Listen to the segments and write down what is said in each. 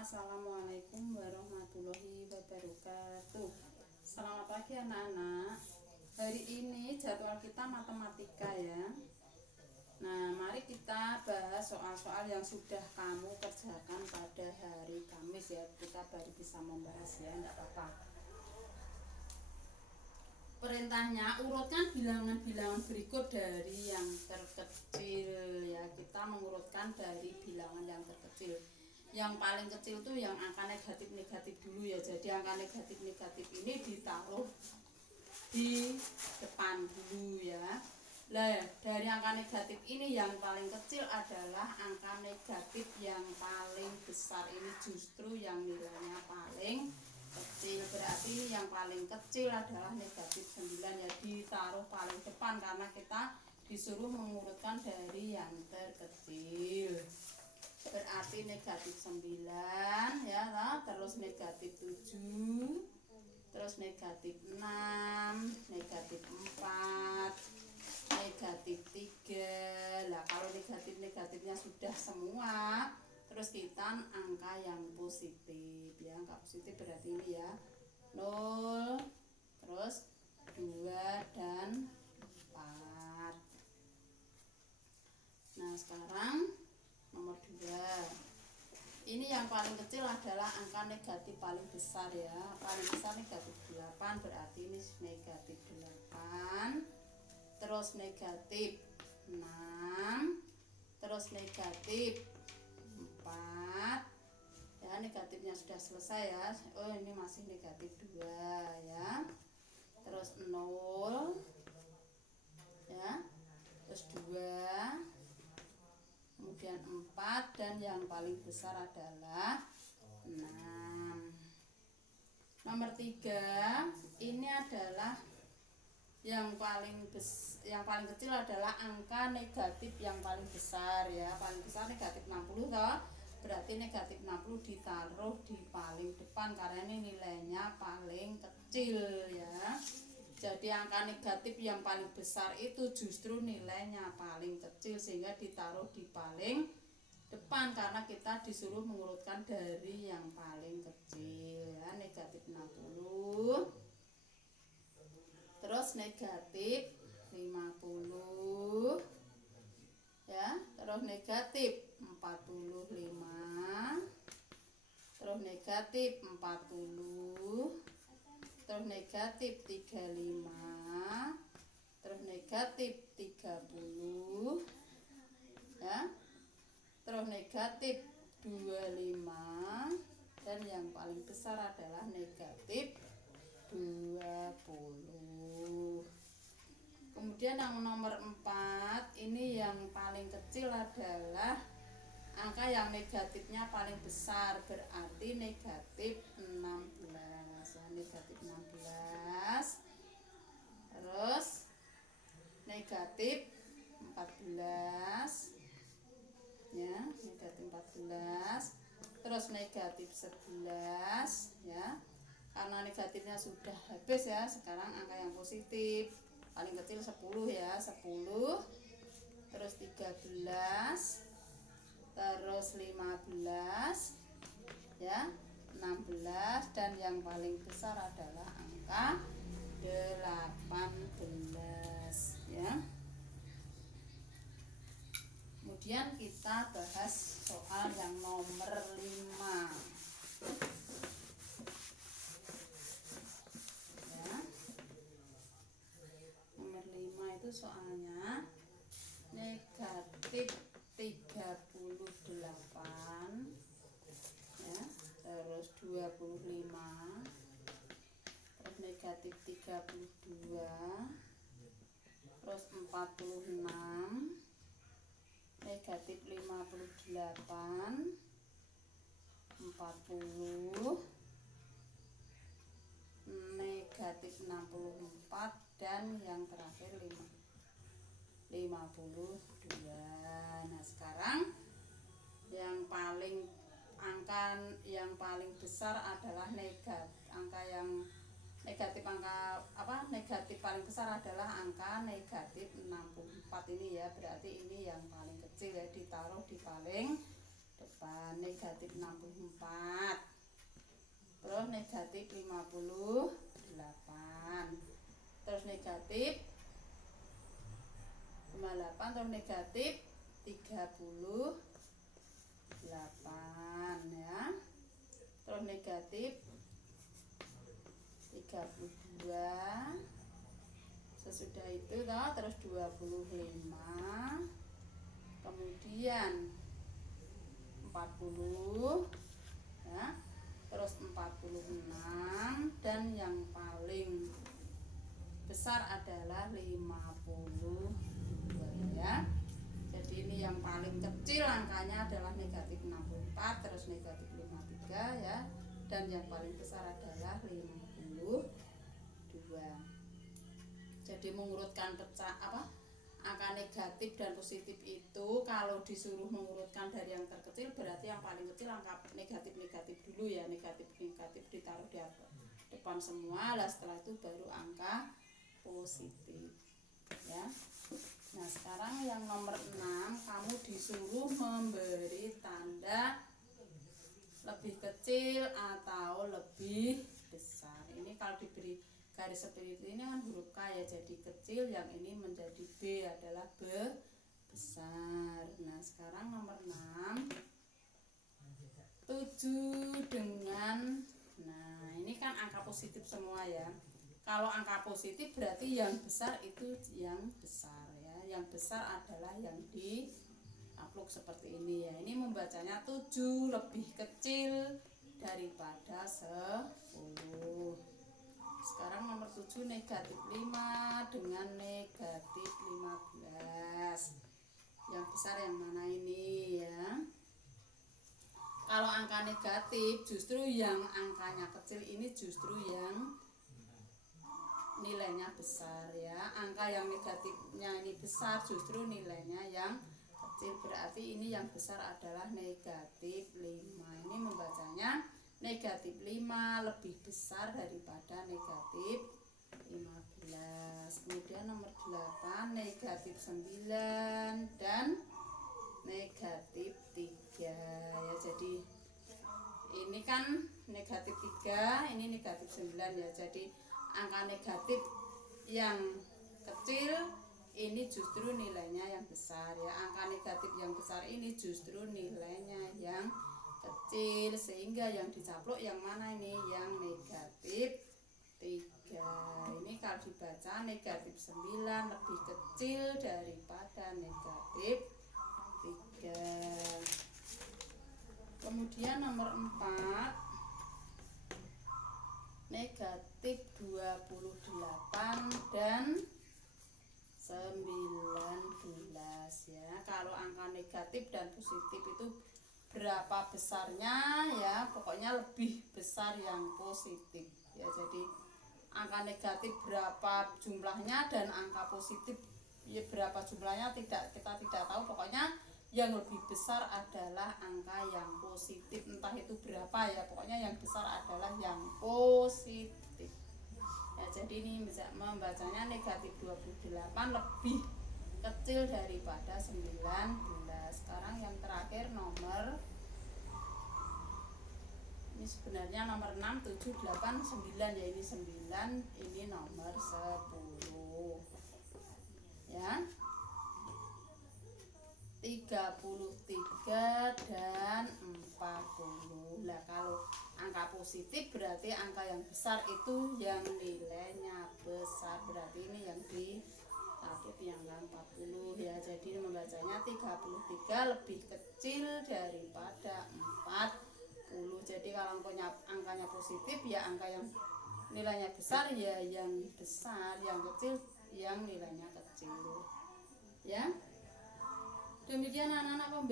Assalamualaikum warahmatullahi wabarakatuh. Selamat pagi anak-anak. Hari ini jadwal kita matematika ya. Nah, mari kita bahas soal-soal yang sudah kamu kerjakan pada hari Kamis ya. Kita baru bisa membahas ya, enggak apa-apa. Perintahnya urutkan bilangan-bilangan berikut dari yang terkecil ya. Kita mengurutkan dari bilangan yang terkecil. Yang paling kecil tuh yang angka negatif-negatif dulu ya. Jadi angka negatif-negatif ini ditaruh di depan dulu ya. Nah, dari angka negatif ini yang paling kecil adalah angka negatif yang paling besar. Ini justru yang nilainya paling kecil. Berarti yang paling kecil adalah negatif 9 ya, ditaruh paling depan karena kita disuruh mengurutkan dari yang terkecil. Berarti negatif 9 ya, terus negatif 7, terus negatif 6, negatif 4, negatif 3. Nah, kalau negatifnya sudah semua, terus kita angka yang positif ya. Angka positif berarti ini ya, 0, terus 2 dan 4. Nah, sekarang nomor 2. Ini yang paling kecil adalah angka negatif paling besar ya. Paling besar negatif 8, berarti ini negatif 8. Terus negatif 6. Terus negatif 4. Ya, negatifnya sudah selesai ya. Oh, ini masih negatif 2 ya. Terus 0 ya. Terus 2, kemudian 4, dan yang paling besar adalah 6. Nomor 3, ini adalah yang paling kecil adalah angka negatif yang paling besar ya. Paling besar negatif 60 toh. Berarti negatif 60 ditaruh di paling depan karena ini nilainya paling kecil ya. Jadi angka negatif yang paling besar itu justru nilainya paling kecil, sehingga ditaruh di paling depan karena kita disuruh mengurutkan dari yang paling kecil ya. Negatif 60, terus negatif 50 ya, terus negatif 45, terus negatif 40, terus negatif 35, terus negatif 30 ya, terus negatif 25, dan yang paling besar adalah negatif 20. Kemudian yang nomor 4, ini yang paling kecil adalah angka yang negatifnya paling besar, berarti negatif 16 ya. Negatif 16, terus negatif 14 ya, negatif 14, terus negatif 11 ya. Karena negatifnya sudah habis ya, sekarang angka yang positif paling kecil 10 ya. 10, terus 13, terus 15 ya, 16, dan yang paling besar adalah angka 18 ya. Kemudian kita bahas soal yang nomor 5 ya. Nomor 5 itu soalnya negatif 38 ya, terus 25, terus negatif 32, terus 46, negatif 58, 40, negatif 64, dan yang terakhir 52. Nah, sekarang yang paling besar adalah negatif paling besar adalah angka negatif 64 ini ya. Berarti ini yang paling kecil ya, ditaruh di paling depan. Negatif 64. Terus negatif 58. Terus negatif 58. Terus negatif 38 ya. Terus negatif 32. Sesudah itu toh, terus 25. Kemudian 40 ya. Terus 46 dan yang paling besar adalah 52 ya. Jadi ini yang paling kecil angkanya adalah negatif 64, terus negatif 53 ya. Dan yang paling besar adalah 52. Jadi mengurutkan angka negatif dan positif itu kalau disuruh mengurutkan dari yang terkecil, berarti yang paling kecil angka negatif dulu ya. Negatif ditaruh di depan semua, lah setelah itu baru angka positif ya. Nah sekarang yang nomor 6, kamu disuruh memberi tanda lebih kecil atau lebih besar. Ini kalau diberi garis seperti ini kan huruf K ya, jadi kecil, yang ini menjadi B adalah besar. Nah sekarang nomor 6, 7 dengan, nah ini kan angka positif semua ya. Kalau angka positif berarti yang besar itu yang besar ya. Yang besar adalah yang di upload seperti ini ya. Ini membacanya 7 lebih kecil daripada 10. Sekarang nomor 7, negatif 5 dengan negatif 15. Yang besar yang mana ini ya? Kalau angka negatif justru yang angkanya kecil ini justru yang nilainya besar ya. Angka yang negatifnya ini besar justru nilainya yang kecil, berarti ini yang besar adalah negatif 5. Ini membacanya negatif 5 lebih besar daripada negatif 15. Kemudian nomor 8, negatif 9 dan negatif 3 ya. Jadi ini kan negatif 3, ini negatif 9 ya. Jadi angka negatif yang kecil ini justru nilainya yang besar ya. Angka negatif yang besar ini justru nilainya yang kecil, sehingga yang dicaplok yang mana ini? Yang negatif 3. Ini kalau dibaca negatif 9 lebih kecil daripada negatif 3. Kemudian nomor 4, negatif 28 dan 19 ya. Kalau angka negatif dan positif itu berapa besarnya ya, pokoknya lebih besar yang positif ya. Jadi angka negatif berapa jumlahnya dan angka positif ya berapa jumlahnya kita tidak tahu, pokoknya yang lebih besar adalah angka yang positif, entah itu berapa ya, pokoknya yang besar adalah yang positif ya. Jadi ini bisa membacanya negatif 28 lebih kecil daripada 19. Sekarang yang terakhir nomor, ini sebenarnya nomor 6, 7, 8, 9 ya. Ini 9, ini nomor 10 ya. 33 dan 40. Nah kalau angka positif berarti angka yang besar itu yang nilainya besar, berarti ini yang di tablet yang 40 ya. Jadi membacanya 33 lebih kecil daripada 40. Jadi kalau angkanya positif ya angka yang nilainya besar ya yang besar, yang kecil yang nilainya kecil ya. Demikian anak-anak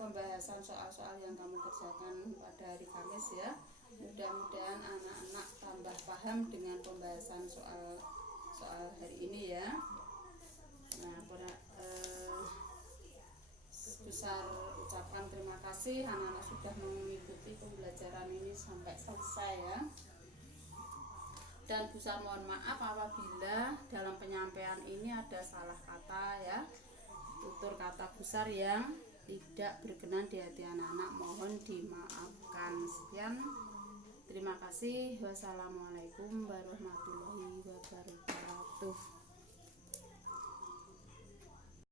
pembahasan soal-soal yang kamu kerjakan pada hari Kamis ya. Mudah-mudahan anak-anak tambah paham dengan pembahasan soal hari ini ya. Nah, besar ucapan terima kasih anak-anak sudah mengikuti pembelajaran ini sampai selesai ya. Dan besar mohon maaf apabila dalam penyampaian ini ada salah kata ya. Tutur kata besar yang tidak berkenan di hati anak-anak mohon dimaafkan. Sekian, terima kasih. Wassalamualaikum warahmatullahi wabarakatuh.